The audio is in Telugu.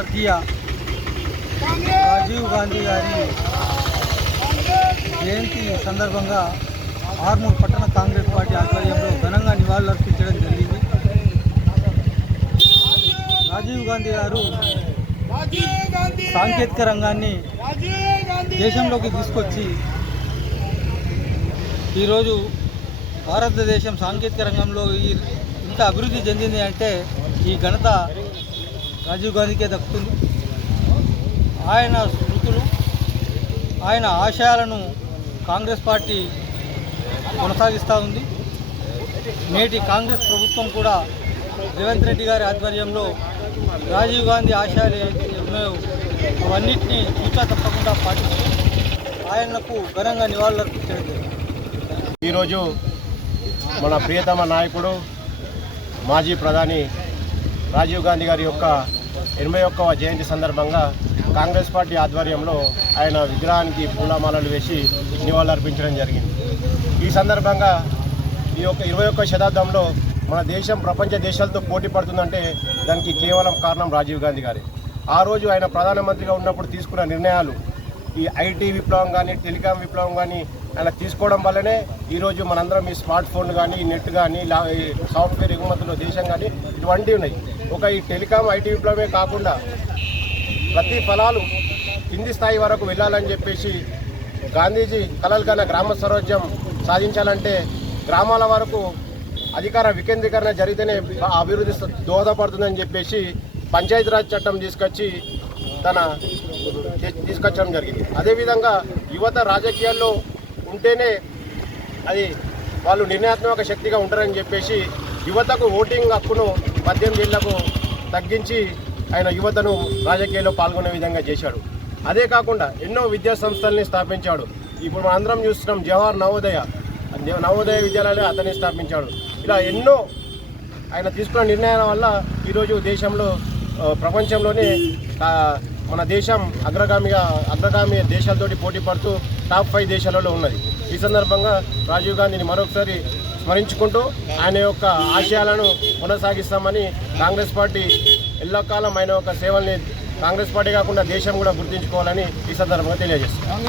స్వర్గీయ రాజీవ్ గాంధీ గారి జయంతి సందర్భంగా ఆర్మూర్ పట్టణ కాంగ్రెస్ పార్టీ ఆధ్వర్యంలో ఘనంగా నివాళులర్పించడం జరిగింది. రాజీవ్ గాంధీ గారు సాంకేతిక రంగాన్ని దేశంలోకి తీసుకొచ్చి ఈరోజు భారతదేశం సాంకేతిక రంగంలో ఇంత అభివృద్ధి చెందింది అంటే ఈ ఘనత రాజీవ్ గాంధీకే దక్కుతుంది. ఆయన స్మృతులు, ఆయన ఆశయాలను కాంగ్రెస్ పార్టీ కొనసాగిస్తూ ఉంది. నేటి కాంగ్రెస్ ప్రభుత్వం కూడా రేవంత్ రెడ్డి గారి ఆధ్వర్యంలో రాజీవ్ గాంధీ ఆశయాలు ఉన్నాయో అవన్నింటినీ తూచా తప్పకుండా పాటిస్తూ ఆయనకు ఘనంగా నివాళులర్పించడం జరిగింది. ఈరోజు మన ప్రియతమ నాయకుడు మాజీ ప్రధాని రాజీవ్ గాంధీ గారి యొక్క 81వ జయంతి సందర్భంగా కాంగ్రెస్ పార్టీ ఆధ్వర్యంలో ఆయన విగ్రహానికి పూలమాలలు వేసి నివాళులర్పించడం జరిగింది. ఈ సందర్భంగా ఈ యొక్క 21వ శతాబ్దంలో మన దేశం ప్రపంచ దేశాలతో పోటీ పడుతుందంటే దానికి కేవలం కారణం రాజీవ్ గాంధీ గారి. ఆ రోజు ఆయన ప్రధానమంత్రిగా ఉన్నప్పుడు తీసుకున్న నిర్ణయాలు, ఈ ఐటీ విప్లవం కానీ టెలికాం విప్లవం కానీ ఆయన తీసుకోవడం వల్లనే ఈరోజు మనందరం ఈ స్మార్ట్ ఫోన్ కానీ నెట్ కానీ సాఫ్ట్వేర్ ఎగుమతుల్లో దేశం కానీ ఇటువంటివి ఉన్నాయి. ఒక ఈ టెలికాం ఐటీ విప్లవమే కాకుండా ప్రతి ఫలాలు కింది స్థాయి వరకు వెళ్ళాలని చెప్పేసి గాంధీజీ కలలు కన్నా గ్రామ స్వరాజ్యం సాధించాలంటే గ్రామాల వరకు అధికార వికేంద్రీకరణ జరిగితేనే అభివృద్ధి దోహదపడుతుందని చెప్పేసి పంచాయతీరాజ్ చట్టం తీసుకొచ్చడం జరిగింది. అదేవిధంగా యువత రాజకీయాల్లో ఉంటేనే అది వాళ్ళు నిర్ణయాత్మక శక్తిగా ఉంటారని చెప్పేసి యువతకు ఓటింగ్ హక్కును 18 ఏళ్లకు తగ్గించి ఆయన యువతను రాజకీయాల్లో పాల్గొనే విధంగా చేశాడు. అదే కాకుండా ఎన్నో విద్యా సంస్థల్ని స్థాపించాడు. ఇప్పుడు మనం అందరం చూస్తున్నాం, జవహర్ నవోదయ విద్యాలయాలు అతన్ని స్థాపించాడు. ఇలా ఎన్నో ఆయన తీసుకున్న నిర్ణయాల వల్ల ఈరోజు దేశంలో ప్రపంచంలోనే మన దేశం అగ్రగామి దేశాలతోటి పోటీ పడుతూ టాప్ 5 దేశాలలో ఉన్నది. ఈ సందర్భంగా రాజీవ్ గాంధీని మరొకసారి స్మరించుకుంటూ ఆయన యొక్క ఆశయాలను కొనసాగిస్తామని కాంగ్రెస్ పార్టీ ఎల్లకాలం ఆయన యొక్క సేవల్ని కాంగ్రెస్ పార్టీ కాకుండా దేశం కూడా గుర్తుంచుకోవాలని ఈ సందర్భంగా తెలియజేస్తాం.